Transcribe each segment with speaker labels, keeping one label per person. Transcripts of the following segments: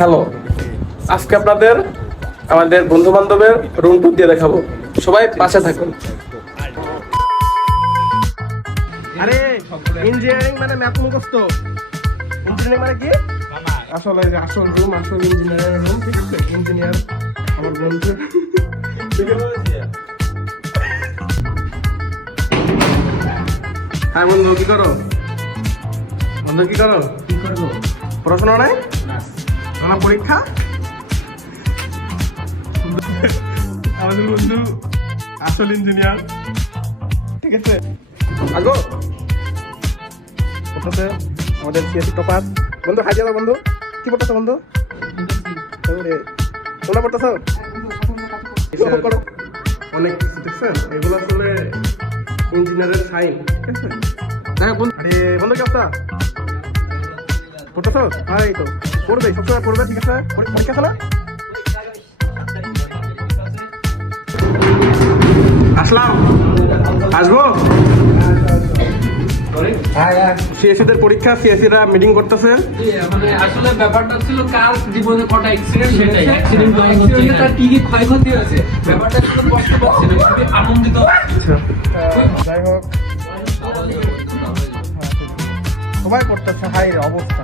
Speaker 1: Hello আজকে আপনাদের, আমাদের বন্ধু বান্ধবের রুম টুর দিয়ে দেখাবো। সবাই পাশে থাকুন। আরে ইঞ্জিনিয়ারিং মানে ম্যাথ মানে কি? আসলে রুম ইঞ্জিনিয়ারিং রুম ইঞ্জিনিয়ার হ্যাঁ বন্ধু, কি করো? বন্ধু, কি করো?
Speaker 2: কি করব?
Speaker 1: পড়াশোনা নাই? না পরীক্ষা? আমাদের বন্ধু আসল ইঞ্জিনিয়ার ঠিক আছে। আসব পড়তেছে আমাদের সিএসি টপার বন্ধু হাই দাও বন্ধু। কি পড়তেছো বন্ধু? তোমরা পড়তেছো? অনেক কিছু দেখছেন? এগুলো আসলে ইঞ্জিনিয়ারের সাইন ঠিক আছে? হ্যাঁ বন্ধু। আরে বন্ধু কি অবস্থা? পড়তেছো আর এই তো। পড়বে সবসময় পড়বে ঠিক আছে? পরীক্ষা না আসলাম। আসব? সিএসসিদের পরীক্ষা সিএসসিরা মিটিং করতেছে।
Speaker 2: মানে আসলে ব্যাপারটা ছিল কার জীবনে কটা অ্যাক্সিডেন্ট সেটাই। অ্যাক্সিডেন্ট অ্যাক্সিডেন্টে তার কি কি ক্ষয়ক্ষতি হয়েছে ব্যাপারটা ছিল কষ্ট পাচ্ছে না খুবই আনন্দিত।
Speaker 1: যাই হোক। সবাই করতেছে হাই অবস্থা।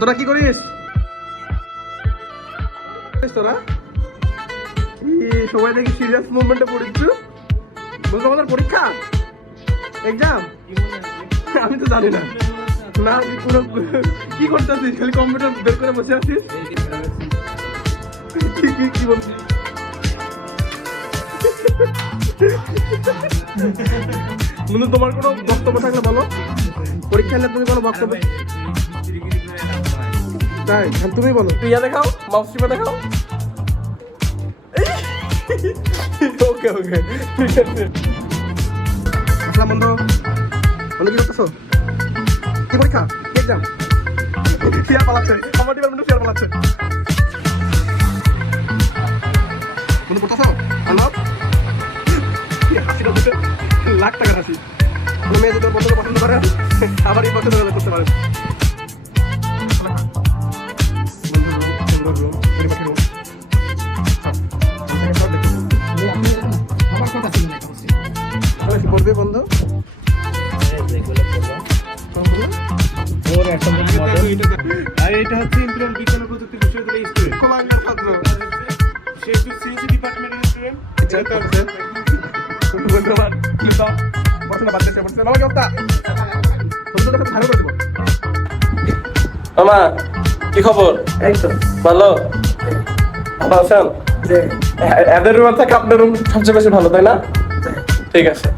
Speaker 1: তোরা কি করিস? তোরা? সবাই দেখি সিরিয়াস মুভমেন্টে পড়িস বলতো আমাদের পরীক্ষা? এক্সাম আমি তো জানি না। না কি করতেছিস? খালি কম্পিউটার বের করে বসে আছিস? কি বলছিস? বন্ধু তোমার কোনো বক্তব্য থাকলে বলো। পরীক্ষা তুমি কোনো বক্তব্য তাই হ্যাঁ, তুমি বলো। তুই ইয়া দেখাও মাউস টিপে দেখাও। ওকে ওকে ঠিক আছে আসলাম বন্ধু। বন্ধু কি করতেছো? কি পরীক্ষা? কি এক্সাম শেয়ার পালাচ্ছে। আমার ডিপার্টমেন্টে শেয়ার পালাচ্ছে। বন্ধু পড়তেছো? লাখ টাকার হাসি। কোনো মেয়ে যদি বন্ধুকে পছন্দ করে আবার এই পছন্দ করতে পারে। করবে বন্ধু?
Speaker 3: আর এটা হচ্ছে ইন্দ্রিয়ান বিজ্ঞান প্রযুক্তি বিশ্ববিদ্যালয়ের স্টুডেন্ট সে ডিপার্টমেন্টের স্টুডেন্ট
Speaker 1: চেক করছে কি পড়াশোনা বাদ দিয়েছে বাবা তোকে ভালো করে দেবো। মামা কি খবর? এই তো। ভালো? ভালো আছেন? এদের রুম থেকে আপনার রুম সবচেয়ে বেশি ভালো তাই না? ঠিক আছে।